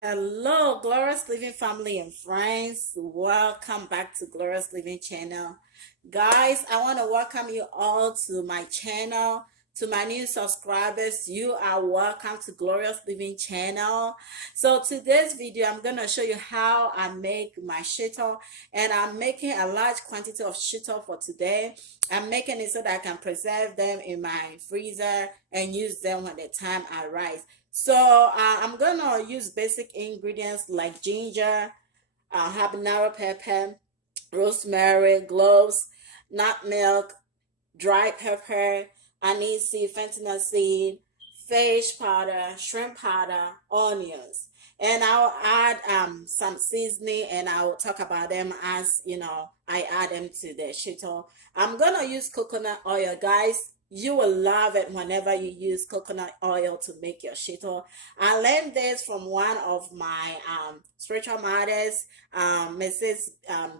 Hello, Glorious Living family and friends. Welcome back to Glorious Living channel. Guys, I want to welcome you all to my channel. To my new subscribers, you are welcome to Glorious Living channel. So today's video, I'm going to show you how I make my shito, and I'm making a large quantity of shito for today. I'm making it so that I can preserve them in my freezer and use them when the time arrives. So I'm gonna use basic ingredients like ginger, habanero pepper, rosemary, cloves, nutmeg, dry pepper, aniseed, fennel seed, fish powder, shrimp powder, onions. And I'll add some seasoning, and I'll talk about them as I add them to the shito. I'm gonna use coconut oil, guys. You will love it whenever you use coconut oil to make your shito. I learned this from one of my spiritual mothers, Mrs.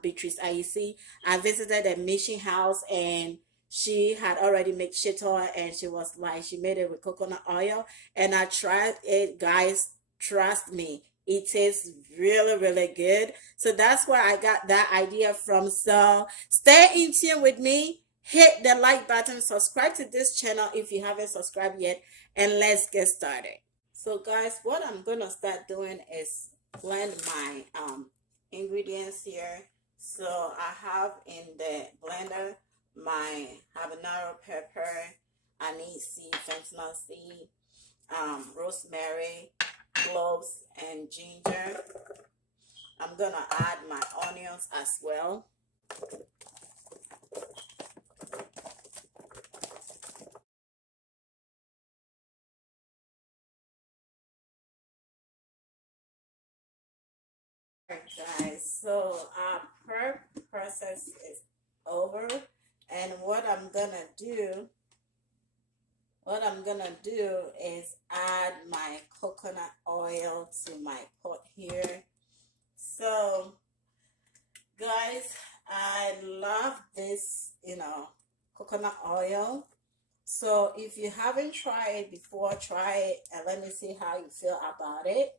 Beatrice Aisi. I visited a mission house, and she had already made shito, and she was like, she made it with coconut oil, and I tried it, guys. Trust me, it tastes really good. So that's where I got that idea from. So stay in tune with me, hit the like button, subscribe to this channel if you haven't subscribed yet, and let's get started. So guys, what I'm gonna start doing is blend my ingredients here. So I have in the blender my habanero pepper, anise, fennel seed, rosemary, cloves, and ginger. I'm gonna add my onions as well. Alright, guys, so our prep process is over, and what I'm gonna do is add my coconut oil to my pot here. So guys, I love this, coconut oil. So if you haven't tried it before, try it and let me see how you feel about it.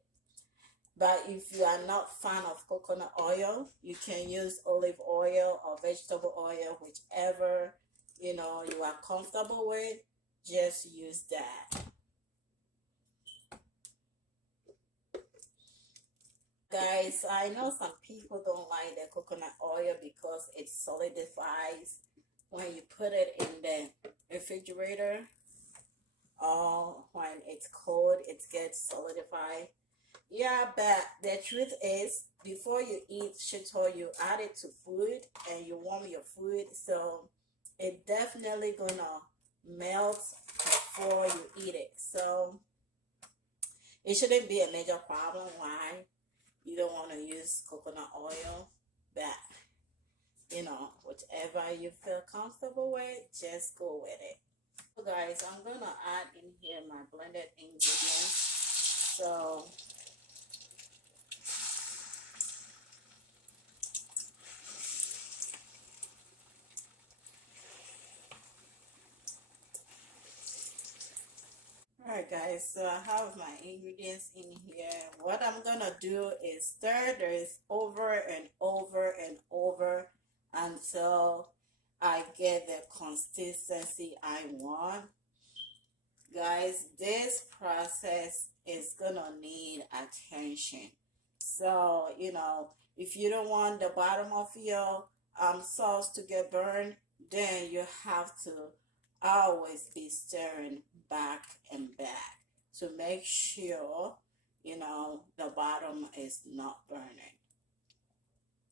But if you are not fan of coconut oil, you can use olive oil or vegetable oil, whichever you are comfortable with. Just use that. Guys, I know some people don't like the coconut oil because it solidifies when you put it in the refrigerator, or when it's cold, it gets solidified. Yeah, but the truth is, before you eat shito, you add it to food and you warm your food, so it definitely gonna melt before you eat it. So it shouldn't be a major problem why you don't want to use coconut oil, but whichever you feel comfortable with, just go with it. So guys, I'm gonna add in here my blended ingredients. So alright guys, so I have my ingredients in here. What I'm gonna do is stir this over and over and over until I get the consistency I want. Guys, this process is gonna need attention. So if you don't want the bottom of your sauce to get burned, then you have to always be stirring back and back to make sure the bottom is not burning.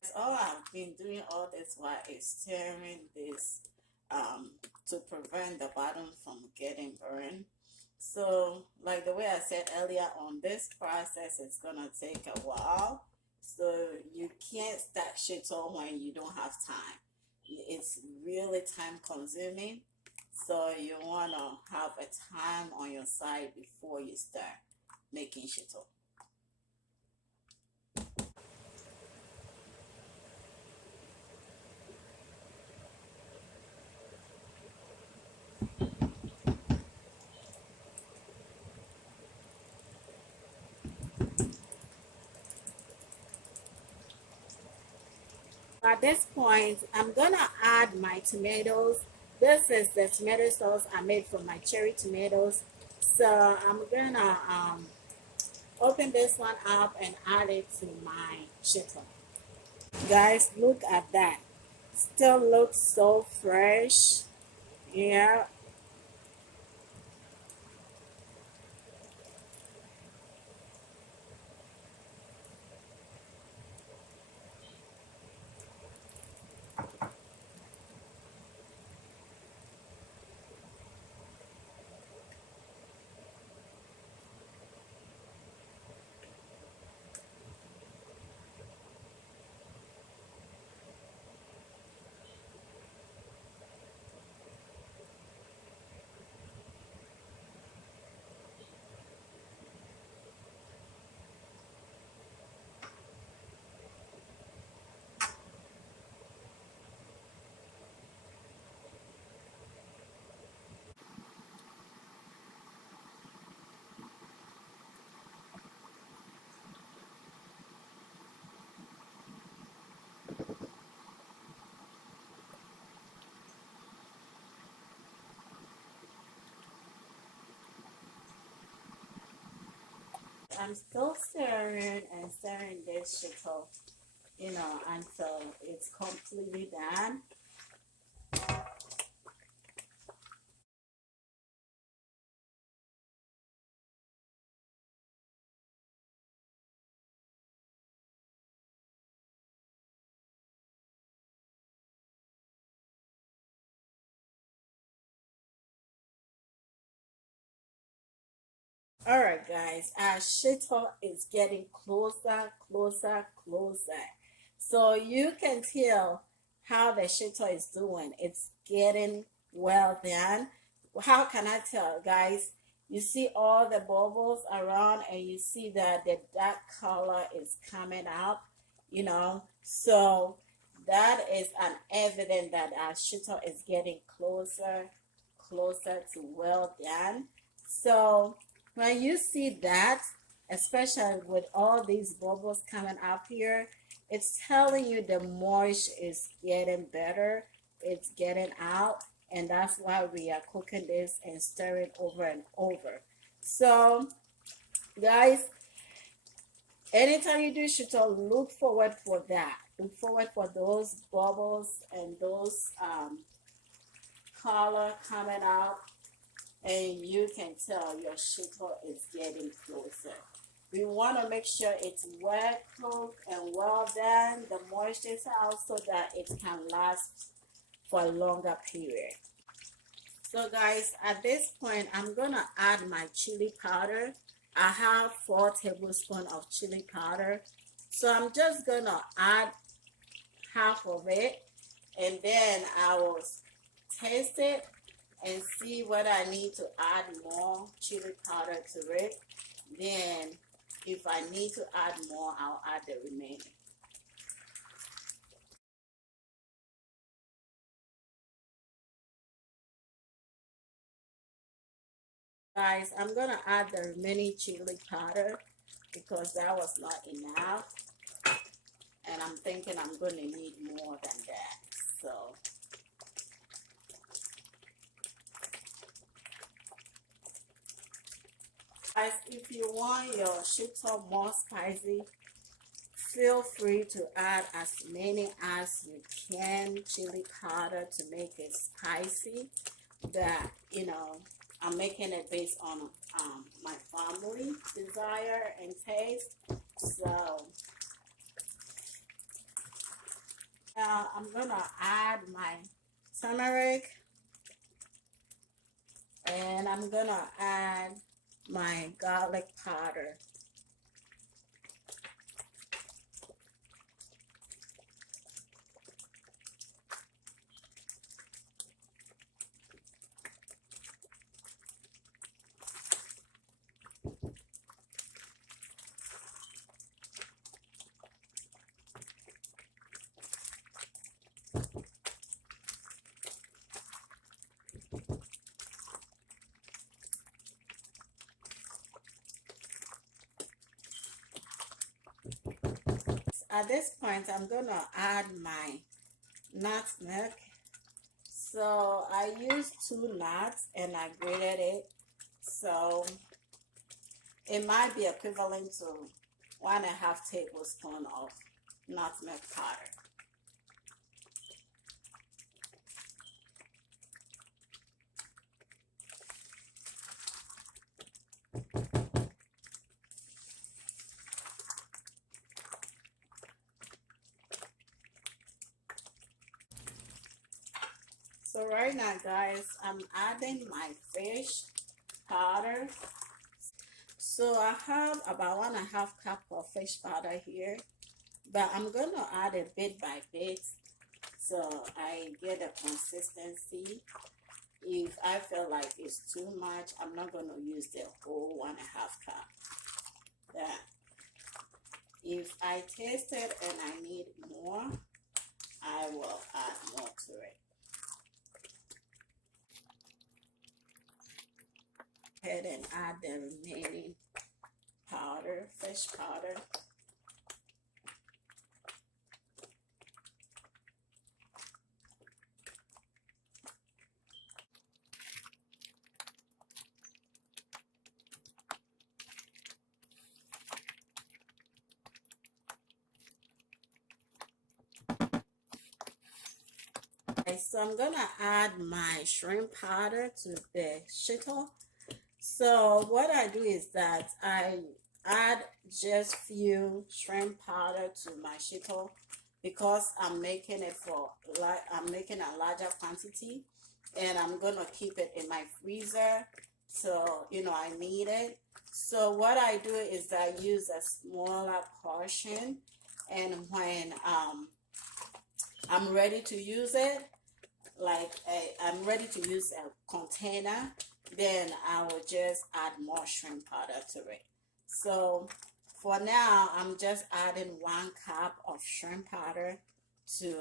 That's all I've been doing all this while is stirring this to prevent the bottom from getting burned. So like the way I said earlier on, this process is gonna take a while. So you can't start shito when you don't have time. It's really time consuming. So you wanna have a time on your side before you start making shito. At this point, I'm gonna add my tomatoes. This is the tomato sauce I made from my cherry tomatoes. So I'm gonna open this one up and add it to my chicken. Guys, look at that. Still looks so fresh. Yeah. I'm still stirring and stirring this shito, until it's completely done. All right, guys. Our shito is getting closer, closer, closer. So you can tell how the shito is doing. It's getting well done. How can I tell, guys? You see all the bubbles around, and you see that the dark color is coming out. So that is an evidence that our shito is getting closer, closer to well done. So when you see that, especially with all these bubbles coming up here, it's telling you the moisture is getting better, it's getting out, and that's why we are cooking this and stirring over and over. So, guys, anytime you do shito, look forward for that. Look forward for those bubbles and those color coming out, and you can tell your shito is getting closer. We want to make sure it's well cooked and well done. The moisture is out so that it can last for a longer period. So guys, at this point, I'm gonna add my chili powder. I have 4 tablespoons of chili powder. So I'm just gonna add half of it, and then I will taste it and see whether I need to add more chili powder to it. Then if I need to add more, I'll add the remaining. Guys, I'm gonna add the remaining chili powder because that was not enough, and I'm thinking I'm gonna need more than that. So guys, if you want your shito more spicy, feel free to add as many as you can chili powder to make it spicy. That I'm making it based on my family desire and taste. So now I'm gonna add my turmeric, and I'm gonna add my garlic powder. at this point, I'm gonna add my nutmeg. So I used 2 nuts and I grated it. So it might be equivalent to 1.5 tablespoons of nutmeg powder. So right now, guys, I'm adding my fish powder. So I have about 1.5 cup of fish powder here, but I'm gonna add it bit by bit so I get a consistency. If I feel like it's too much, I'm not gonna use the whole 1.5 cup. That if I taste it and I need more, I will add more to it. Go ahead and add the remaining powder, fish powder. Okay, so I'm gonna add my shrimp powder to the SHITO. So what I do is that I add just few shrimp powder to my SHITO because I'm making it I'm making a larger quantity, and I'm gonna keep it in my freezer, so you know I need it. So what I do is I use a smaller portion, and when I'm ready to use it, like I'm ready to use a container, then I will just add more shrimp powder to it. So for now, I'm just adding 1 cup of shrimp powder to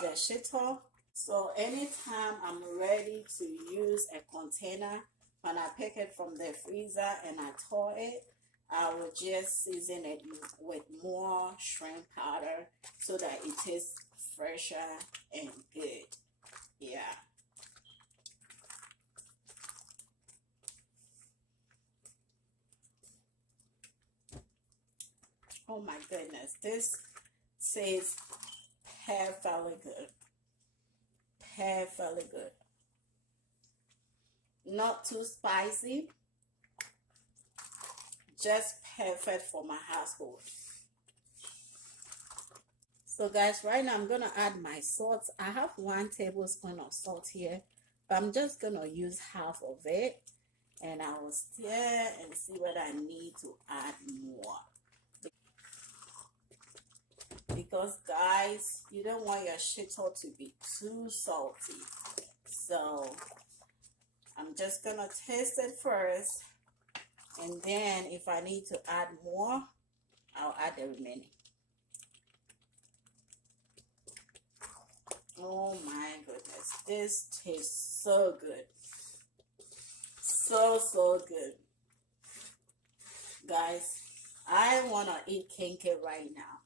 the SHITO. So anytime I'm ready to use a container, when I pick it from the freezer and I thaw it, I will just season it with more shrimp powder so that it tastes fresher and good. Yeah. Oh my goodness, this tastes perfectly good. Perfectly good. Not too spicy, just perfect for my household. So guys, right now I'm gonna add my salt. I have 1 tablespoon of salt here, but I'm just gonna use half of it, and I will stir and see whether I need to add more. Because guys, you don't want your SHITO to be too salty. So I'm just gonna taste it first, and then if I need to add more, I'll add the remaining. Oh my goodness, this tastes so good. So good. Guys, I wanna eat kinky right now.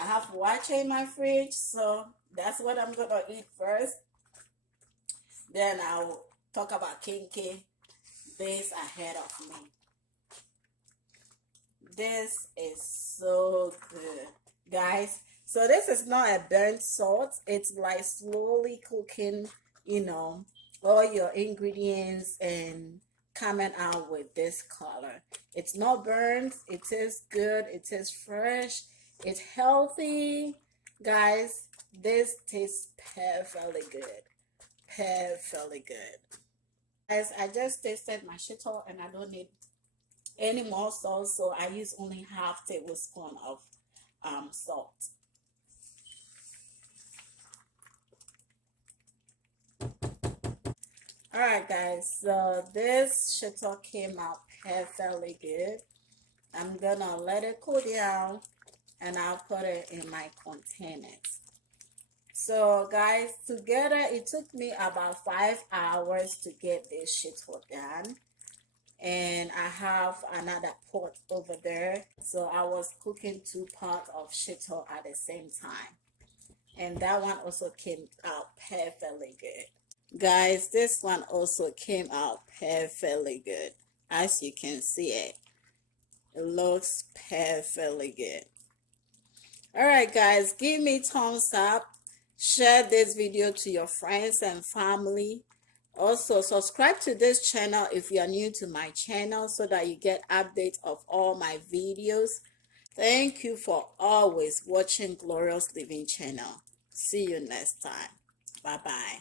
I have water in my fridge, so that's what I'm gonna eat first. Then I'll talk about kinky days ahead of me. This is so good, guys. So this is not a burnt salt. It's like slowly cooking, you know, all your ingredients and coming out with this color. It's not burnt. It tastes good. It tastes fresh. It's healthy, guys. This tastes perfectly good. Perfectly good. Guys, I just tasted my SHITO and I don't need any more salt, so I use only half tablespoon of salt. All right, guys, so this SHITO came out perfectly good. I'm gonna let it cool down and I'll put it in my containers. So guys, together it took me about 5 hours to get this SHITO done. and I have another pot over there. So I was cooking 2 pots of shito at the same time, and that one also came out perfectly good. Guys, this one also came out perfectly good. As you can see it looks perfectly good. All right, guys, give me thumbs up, share this video to your friends and family. Also, subscribe to this channel if you are new to my channel so that you get updates of all my videos. Thank you for always watching Glorious Living channel. See you next time. Bye bye.